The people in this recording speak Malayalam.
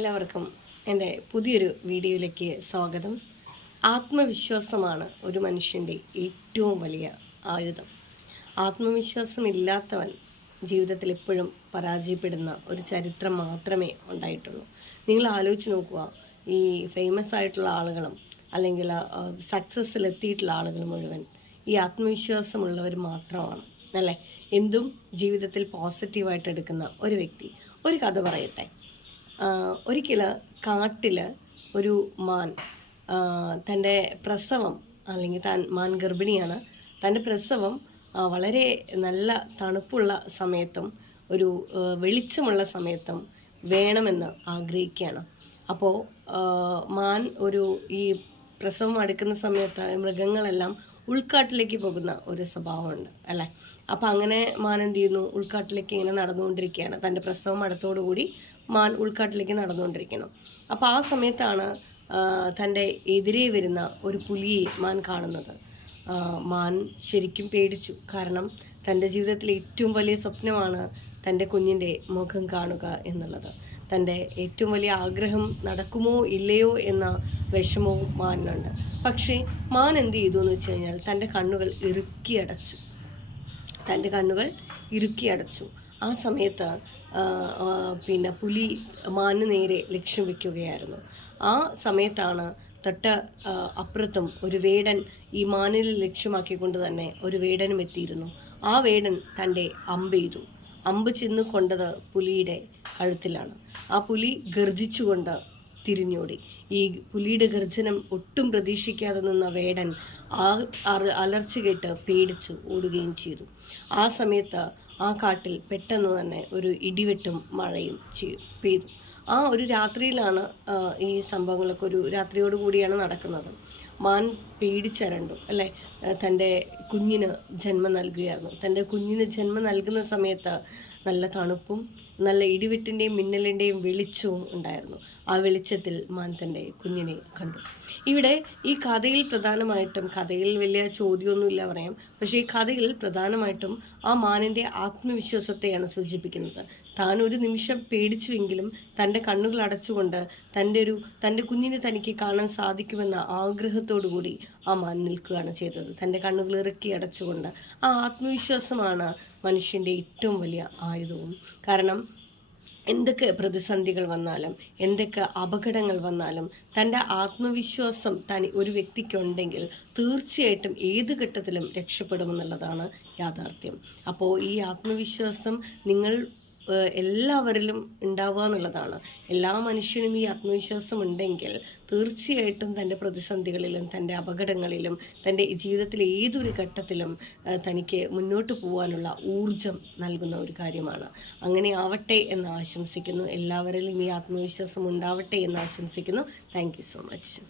എല്ലാവർക്കും എന്റെ പുതിയൊരു വീഡിയോയിലേക്ക് സ്വാഗതം. ആത്മവിശ്വാസമാണ് ഒരു മനുഷ്യന്റെ ഏറ്റവും വലിയ ആയുധം. ആത്മവിശ്വാസമില്ലാത്തവൻ ജീവിതത്തിൽ എപ്പോഴും പരാജയപ്പെടുന്ന ഒരു ചരിത്രം മാത്രമേ ഉണ്ടായിട്ടുള്ളൂ. നിങ്ങൾ ആലോചിച്ച് നോക്കുക ഈ ഫേമസ് ആയിട്ടുള്ള ആളുകളും അല്ലെങ്കിൽ സക്സസ്സിൽ എത്തിയിട്ടുള്ള ആളുകൾ മുഴുവൻ ഈ ആത്മവിശ്വാസമുള്ളവർ മാത്രമാണ് അല്ലേ? എന്തും ജീവിതത്തിൽ പോസിറ്റീവായിട്ട് എടുക്കുന്ന ഒരു വ്യക്തി. ഒരു കഥ പറയട്ടെ. ഒരിക്കൽ കാട്ടിൽ ഒരു മാൻ തന്റെ പ്രസവം അല്ലെങ്കിൽ താൻ മാൻ ഗർഭിണിയാണ് തന്റെ പ്രസവം വളരെ നല്ല തണുപ്പുള്ള സമയത്തും ഒരു വെളിച്ചമുള്ള സമയത്തും വേണമെന്ന് ആഗ്രഹിക്കുകയാണ്. അപ്പോൾ മാൻ ഒരു ഈ പ്രസവം അടുക്കുന്ന സമയത്ത് മൃഗങ്ങളെല്ലാം ഉൾക്കാട്ടിലേക്ക് പോകുന്ന ഒരു സ്വഭാവമുണ്ട് അല്ലേ? അപ്പോൾ അങ്ങനെ മാൻ എന്ത് ചെയ്യുന്നു? ഉൾക്കാട്ടിലേക്ക് ഇങ്ങനെ നടന്നുകൊണ്ടിരിക്കുകയാണ്. തന്റെ പ്രസവം അടുത്തോടുകൂടി മാൻ ഉൾക്കാട്ടിലേക്ക് നടന്നുകൊണ്ടിരിക്കണം അപ്പോൾ ആ സമയത്താണ് തന്റെ എതിരെ വരുന്ന ഒരു പുലിയെ മാൻ കാണുന്നത്. മാൻ ശരിക്കും പേടിച്ചു. കാരണം തന്റെ ജീവിതത്തിലെ ഏറ്റവും വലിയ സ്വപ്നമാണ് തന്റെ കുഞ്ഞിന്റെ മുഖം കാണുക എന്നുള്ളത്. തന്റെ ഏറ്റവും വലിയ ആഗ്രഹം നടക്കുമോ ഇല്ലയോ എന്ന വിഷമവും മാനിനുണ്ട്. പക്ഷേ മാൻ എന്ത് ചെയ്തു എന്ന് വെച്ച് കഴിഞ്ഞാൽ തന്റെ കണ്ണുകൾ ഇറുക്കി അടച്ചു. തന്റെ കണ്ണുകൾ ഇറുക്കി അടച്ചു. ആ സമയത്ത് പിന്നെ പുലി മാന് നേരെ ലക്ഷ്യം വെക്കുകയായിരുന്നു. ആ സമയത്താണ് തൊട്ട് അപ്പുറത്തും ഒരു വേടൻ ഈ മാനിനെ ലക്ഷ്യമാക്കിക്കൊണ്ട് തന്നെ ഒരു വേടനും എത്തിയിരുന്നു. ആ വേടൻ തന്റെ അമ്പെയ്തു അമ്പ് ചെന്ന് കൊണ്ടത് പുലിയുടെ കഴുത്തിലാണ്. ആ പുലി ഗർജിച്ചുകൊണ്ട് തിരിഞ്ഞോടി. ഈ പുലിയുടെ ഗർജനം ഒട്ടും പ്രതീക്ഷിക്കാതെ നിന്ന വേടൻ ആ അലർച്ച കേട്ട് പേടിച്ച് ഓടുകയും ചെയ്തു. ആ സമയത്ത് ആ കാട്ടിൽ പെട്ടെന്ന് തന്നെ ഒരു ഇടിവെട്ടും മഴയും പെയ്തു. ആ ഒരു രാത്രിയിലാണ് ഈ സംഭവങ്ങളൊക്കെ ഒരു രാത്രിയോടുകൂടിയാണ് നടക്കുന്നത്. മാൻ പേടിച്ചരണ്ടു അല്ലേ? തന്റെ കുഞ്ഞിന് ജന്മം നൽകുകയായിരുന്നു. തന്റെ കുഞ്ഞിന് ജന്മം നൽകുന്ന സമയത്ത് നല്ല തണുപ്പും നല്ല ഇടിവെട്ടിന്റെയും മിന്നലിന്റെയും വെളിച്ചവും ഉണ്ടായിരുന്നു. ആ വെളിച്ചത്തിൽ മാൻ തന്റെ കുഞ്ഞിനെ കണ്ടു. ഇവിടെ ഈ കഥയിൽ പ്രധാനമായിട്ടും കഥയിൽ വലിയ ചോദ്യമൊന്നുമില്ല പറയാം പക്ഷേ ഈ കഥയിൽ പ്രധാനമായിട്ടും ആ മാനിന്റെ ആത്മവിശ്വാസത്തെയാണ് സൂചിപ്പിക്കുന്നത്. താൻ ഒരു നിമിഷം പേടിച്ചുവെങ്കിലും തന്റെ കണ്ണുകൾ അടച്ചുകൊണ്ട് തന്റെ ഒരു തന്റെ കുഞ്ഞിനെ തനിക്ക് കാണാൻ സാധിക്കുമെന്ന ആഗ്രഹത്തോടു കൂടി ആ മാൻ നിൽക്കുകയാണ് ചെയ്തത്. തന്റെ കണ്ണുകൾ ഇറക്കി അടച്ചുകൊണ്ട് ആ ആത്മവിശ്വാസമാണ് മനുഷ്യന്റെ ഏറ്റവും വലിയ ആയുധവും. കാരണം എന്തൊക്കെ പ്രതിസന്ധികൾ വന്നാലും എന്തൊക്കെ അപകടങ്ങൾ വന്നാലും തന്റെ ആത്മവിശ്വാസം താൻ ഒരു വ്യക്തിക്കുണ്ടെങ്കിൽ തീർച്ചയായിട്ടും ഏത് ഘട്ടത്തിലും രക്ഷപ്പെടുമെന്നുള്ളതാണ് യാഥാർത്ഥ്യം. അപ്പോൾ ഈ ആത്മവിശ്വാസം നിങ്ങൾ എല്ലാവരിലും ഉണ്ടാവുക എന്നുള്ളതാണ്. എല്ലാ മനുഷ്യനും ഈ ആത്മവിശ്വാസം ഉണ്ടെങ്കിൽ തീർച്ചയായിട്ടും തന്റെ പ്രതിസന്ധികളിലും തന്റെ അപകടങ്ങളിലും തന്റെ ജീവിതത്തിലെ ഏതൊരു ഘട്ടത്തിലും തനിക്ക് മുന്നോട്ട് പോകാനുള്ള ഊർജം നൽകുന്ന ഒരു കാര്യമാണ്. അങ്ങനെ ആവട്ടെ എന്ന് ആശംസിക്കുന്നു. എല്ലാവരിലും ഈ ആത്മവിശ്വാസം ഉണ്ടാവട്ടെ എന്ന് ആശംസിക്കുന്നു. Thank so much